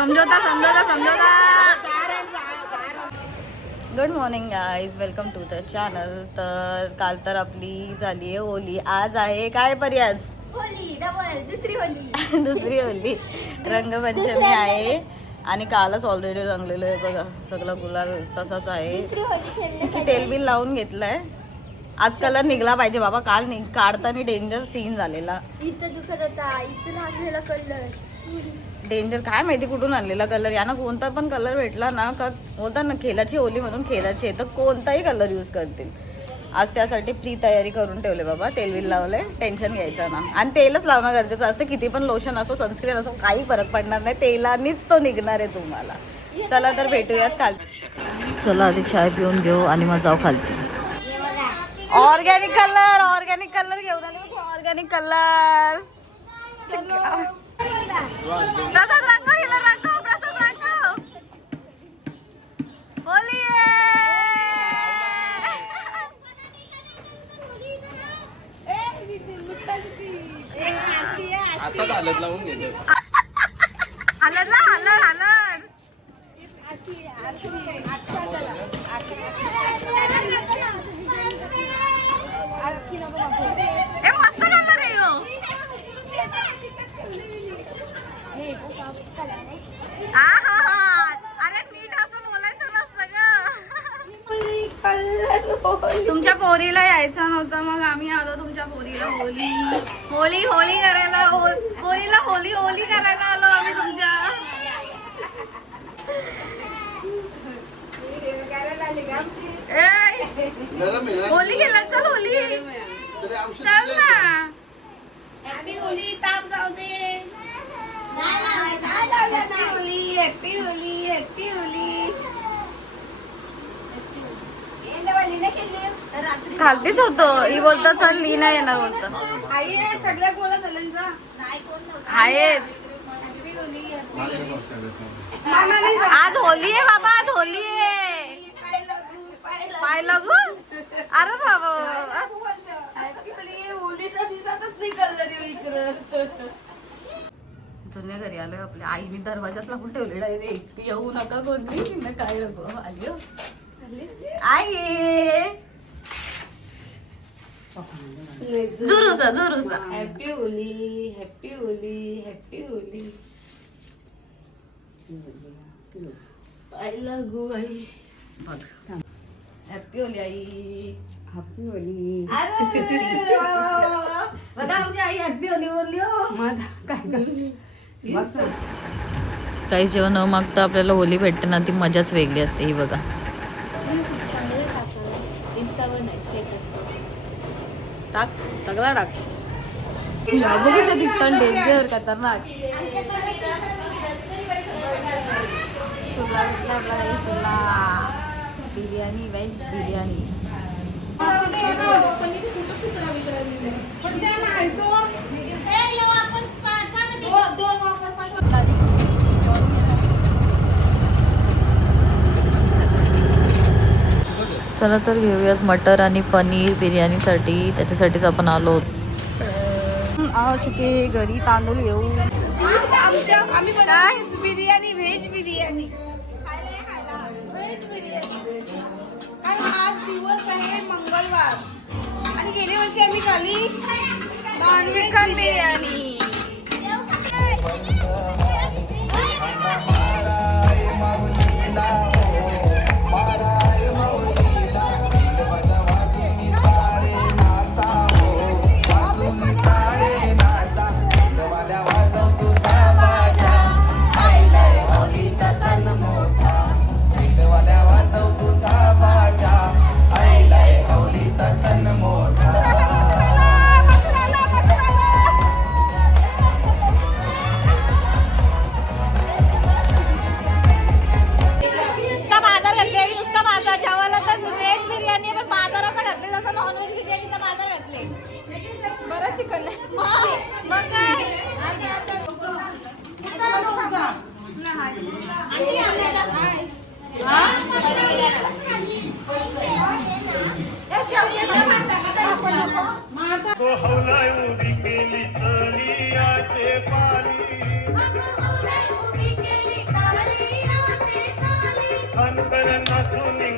समझौता समझौता समझौता. Good morning guys, welcome to the channel. तर काल तर आपली झाली आहे होली. आज आहे काय पर्याज? होली डबल दुसरी होली. दुसरी होली, रंगपंचमी आहे. आणि कालच ऑलरेडी रंगलेलं आहे बघा, सगळं गुलाल तसाच आहे. दुसरी होली खेळण्यासाठी तेल बिल लावून घेतलंय. आज कलर निघला पाहिजे बाबा. काल काढताना डेंजर सीन झालेला. इथं दुखत होता, इथं लागलेला कलर डेंजर. काय माहिती कुठून आणलेला कलर. यांना कोणता पण कलर भेटला ना का बोलतात ना खेळाची होली म्हणून खेळाची आहे, तर कोणताही कलर यूज करतील. आज त्यासाठी प्री तयारी करून ठेवले बाबा. तेल बिल लावलंय, टेन्शन घ्यायचं ना. आणि तेलच लावणं गरजेचं असतं. किती पण लोशन असो, सनस्क्रीन असो, काही फरक पडणार नाही. तेलानीच तो निघणार आहे तुम्हाला. चला तर भेटूयात काल. चला आधी चाय पिऊन घेऊ आणि मग जाऊ खालती. ऑर्गॅनिक कलर घेऊन आले. ऑर्गॅनिक कलर प्रसाद रंगव, हिला रंगव, प्रसाद रंगव. होली मस्त कलर आहे ह्यो. अरे नीट असं बोलायचं नसतं ग. तुमच्या पोरीला यायचं नव्हतं, मग आम्ही आलो तुमच्या पोरीला होली करायला. पोरीला होली करायला आलो आम्ही तुमच्या. होली गेला. चल होली, चल ना. Happy Holy. ताप जाऊ दे. Happy Holy. खालतीच होतो. ही बोलतो चल ली नाही येणार बोलतो. सगळ्या गोळा झाल्या आहेत. आज होली आहे बाबा, आज होली आहे. पाय लागू. अरे बाबा होलीचा दिवसातच निघालं इकडं. जुन्या घरी आलोय. आपल्या आईने दरवाजात लागून ठेवले डायरेक्ट, येऊ नका कोणी ना काय नको. आली हो आई. जुरुसा. Happy Holy. पाय लागू आई. बघ हॅपी होली आई. हॅपी होली. बघा आमची आई हॅपी होली बोलली हो. बस काही जेवण न मागता आपल्याला होली भेटते ना, ती मजाच वेगळी असते. ही बघा टाक, सगळा टाक. डेंजर खतरनाक. बिर्याणी, व्हेज बिर्याणी. चला तर घेऊयात मटर आणि पनीर बिर्याणीसाठी. त्याच्यासाठीच आपण आलो आहो. चुके घरी तांदूळ घेऊ. आम्ही काय बिर्याणी, व्हेज बिर्याणी. आज दिवस आहे मंगळवार आणि गेल्या वर्षी आम्ही खाली चिकन बिर्याणी.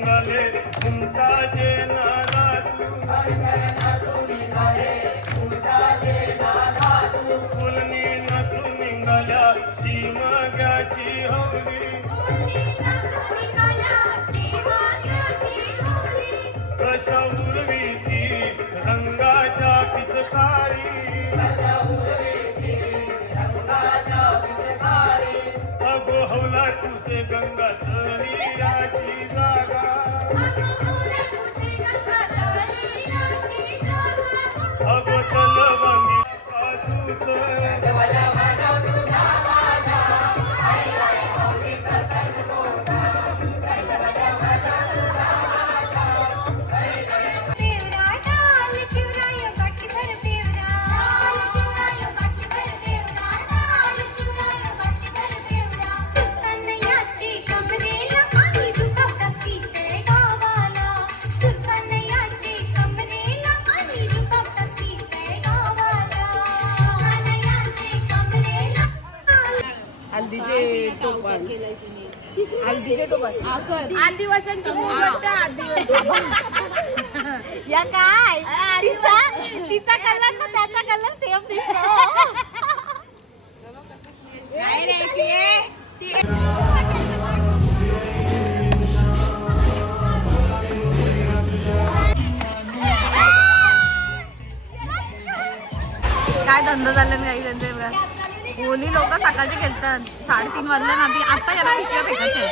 निघाले उमटाचे नादातू फुलनी नचून निघाल्या शिमग्याची हवरी कशा उर्वीती रंगाच्या पिचकारी अगो हवला तुसे गंगा चरीराची जागा अगो तलवंगी काजूच हल्दीचे टोपाल हल्दीचे टोपाल आदिवासांची या काय तिचा कलर ना त्याचा कलर सेम दिसतो काय धंदा चालले काही त्यांचे होली लोक सकाळचे खेळतात 3:30 वाजले ना ती आता याला पिशव्या फेकायचे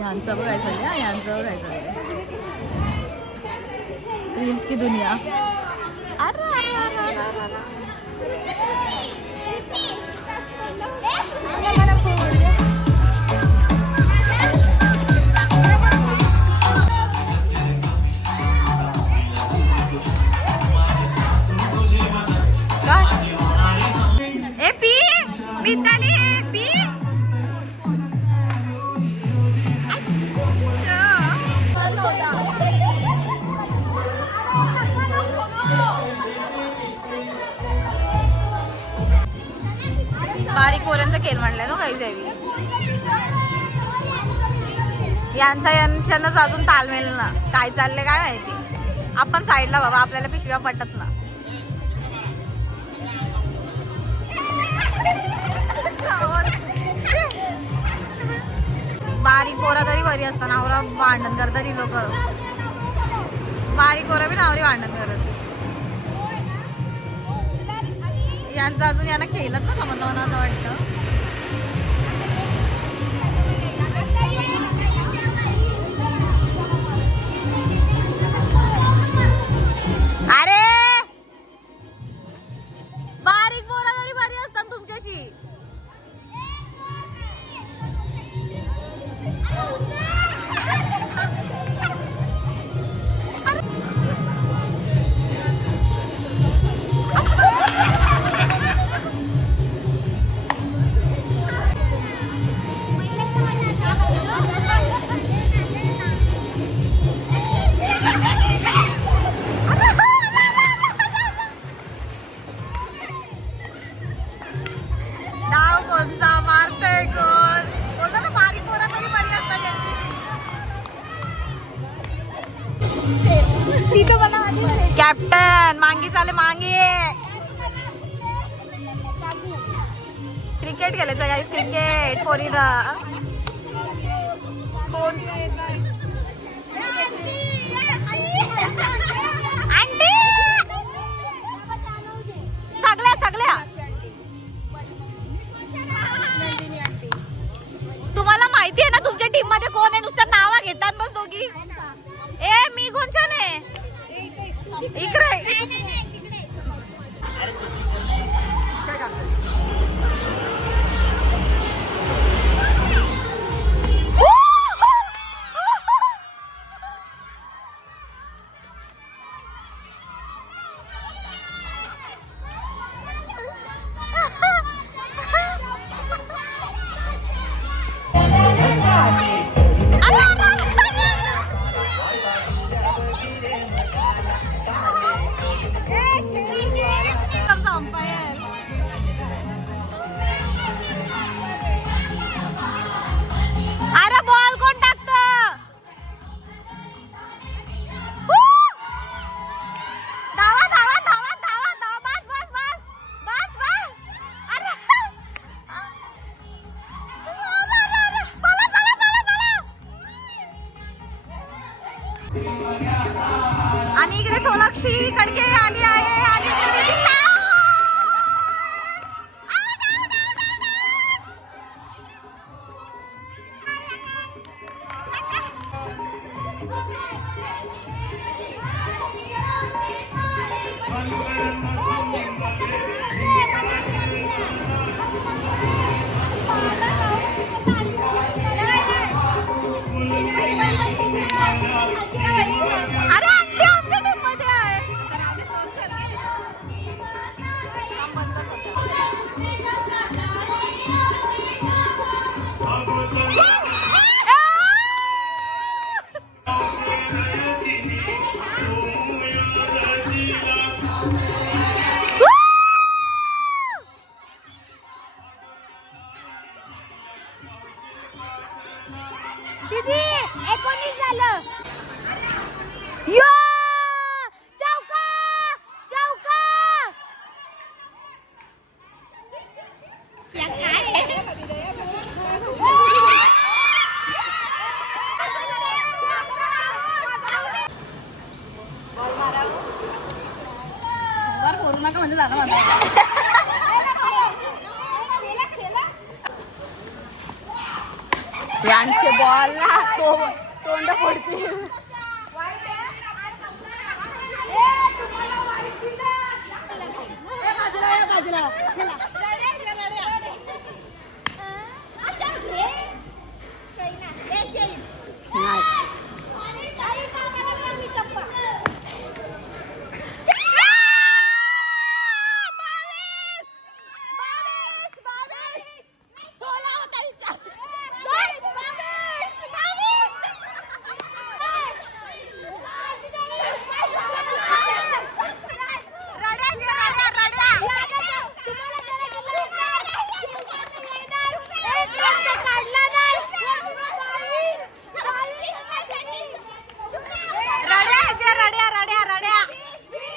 यांचं बघायचं यांचं बघायचं रील्स की दुनिया ए पी मिताली पी बारीक पोरांचा खेळ म्हणलाय ना काही जावी यांच्यानंच अजून तालमेल ना काय चाललंय काय माहिती आपण साईडला बाबा आपल्याला पिशव्या पटत ना बारीक पोरा तरी बरी असतात नावरा भांडण करतात ही लोक बारीक पोरा बी नावरी भांडण करत यांचं अजून यांना खेळत ना समजलं मला असं वाटतं अरे बारीक पोरा तरी बरी असतात तुमच्याशी डाव कोणता मारते कोण कोणाला बारीक पोरा तरी बरी असतात यांची कॅप्टन मांगी चाले मांगी क्रिकेट खेळायचं गाईस क्रिकेट पोरीला कोण सगळ्या तुम्हाला माहिती आहे ना तुमच्या टीम मध्ये कोण आहे नुसतं नावा घेतात बस दोघी ए मी कोणच्या नाही इकडे आणि इकडे सोनाक्षी कडके आली आहे आणि इकडे वेदिका. अरे आंटी आमच्या टीममध्ये आहे. दीदी 19 झालं. यो चौका चौका. वर बोलू नका म्हणजे झालं माझं. यांचे बॉल ना तोंड फोडतील.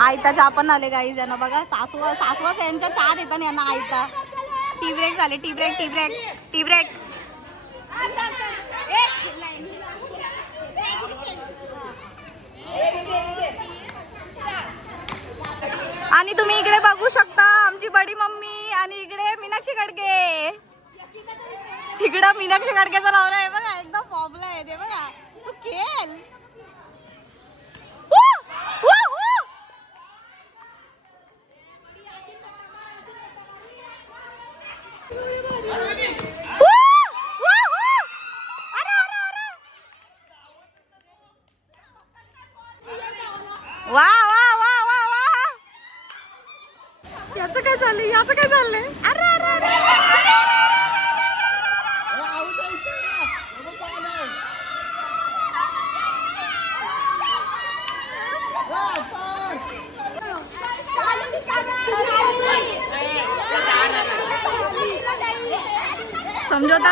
आयता चहा पण आले गाईज यांना बघा. सासवाच यांच्या चहा देतात यांना आयता. टी ब्रेक झाले. Tea break. आणि तुम्ही इकडे बघू शकता आमची बडी मम्मी आणि इकडे मीनाक्षी कडके. तिकडं मीनाक्षी कडकेचा नवरा आहे बघा. एकदम पॉपला आहे ते बघा. तू खेळ. वा वा वा वा वा. याचं काय चाललंय. अरे समझौता.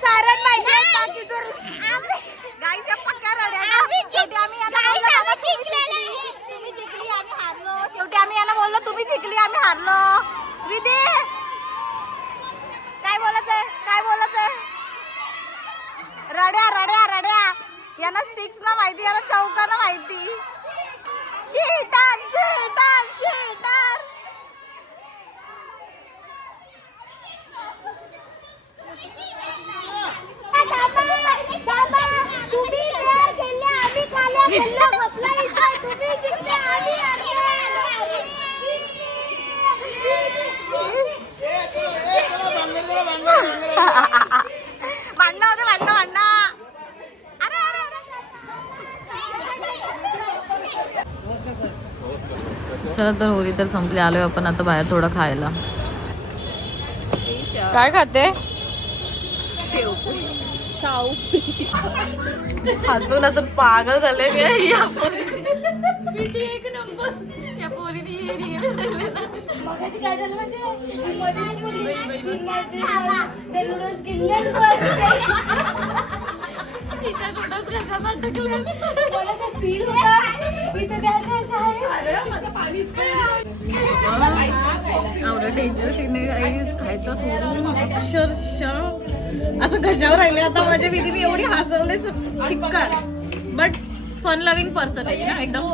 सारण माहिती गाईच्या पक्क्या रड्या ना. शेवटी आम्ही यांना बोललो तुम्ही जिंकली आम्ही हारलो. शेवटी आम्ही यांना बोललो तुम्ही जिंकली आम्ही हारलो. विधी काय बोलायचंय. रड्या यांना 6 ना माहिती, यांना चौका ना माहिती. चीटर. भांडणं. चला तर होळी तर संपली. आलोय आपण आता बाहेर थोडं खायला. काय खाते? हसून पागल झाले. एवढं डेंजर सीन खायचं सोडून अक्षरशः असं कशावर राहिले आता माझ्या विधीने एवढी हसवले चिक्कार. बट फन लव्हिंग पर्सन आहे ना एकदम.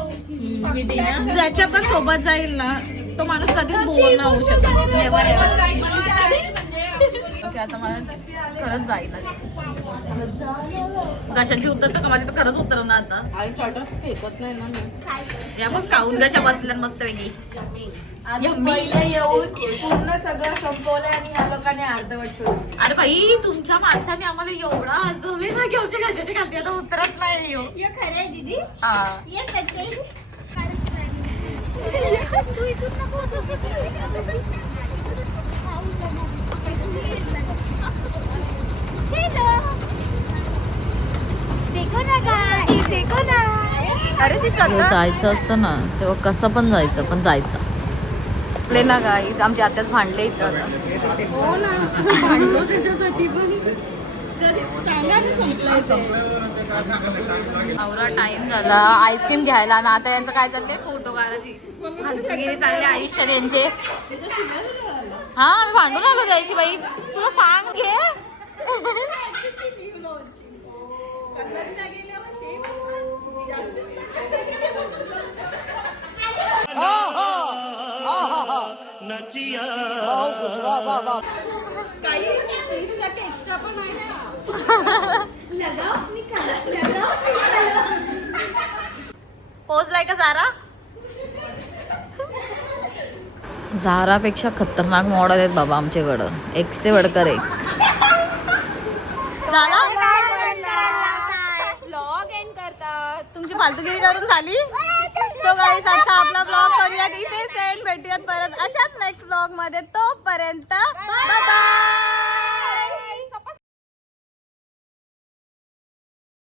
ज्याच्या पण सोबत जाईल ना तो माणूस कधीच बोर ना होऊ शकत. नेवर ओके आता मला खरंच जाईल. कशाची उतरतं का माझी तर खरंच उतरव ना आता. आणि चाटत फेकत नाही ना मी. या बघ साऊन कशा बसल्या मस्त वेगळी. येऊन पूर्ण सगळं संपवलंय आणि या लोकांनी अर्धवट सोडलं. अरे भाई तुमच्या माणसाने आम्हाला एवढा हसवले ना की आमच्या घरच्याची खाती आता उतरत नाही. हो ये खरं आहे दीदी. हा ये सच्चाई. देखो ना गाइस, देखो ना. अरे ती श्रद्धा जायचं असतं ना तेव्हा कसं पण जायचं पण जायचं. आपले ना गाईस आमच्या आत्याच भांडले इथं. हो ना भांडलो त्याच्यासाठी पण सांगा ना संपलायचं. आवरा टाइम झाला आईस्क्रीम घ्यायला ना आता यांचं काय चाललंय फोटो काढायची हंसगिरी चालले आयुष्य यांचे. हा मी भांडून आलो जायची बाई तुला सांग घे. नचिया काही 30% एक्स्ट्रा पण आहे ना. पोचलाय का झारा. झारापेक्षा खतरनाक मॉडेल आहेत बाबा आमच्याकडं. एक से वडकर एक. झाला व्लॉग एंड करतात. तुमची फालतूगिरी करून झाली. सो गाईस आता आपला ब्लॉग करूयात इथे सेंड भेटूयात परत अशाच नेक्स्ट ब्लॉग मध्ये. तोपर्यंत बाय बाय.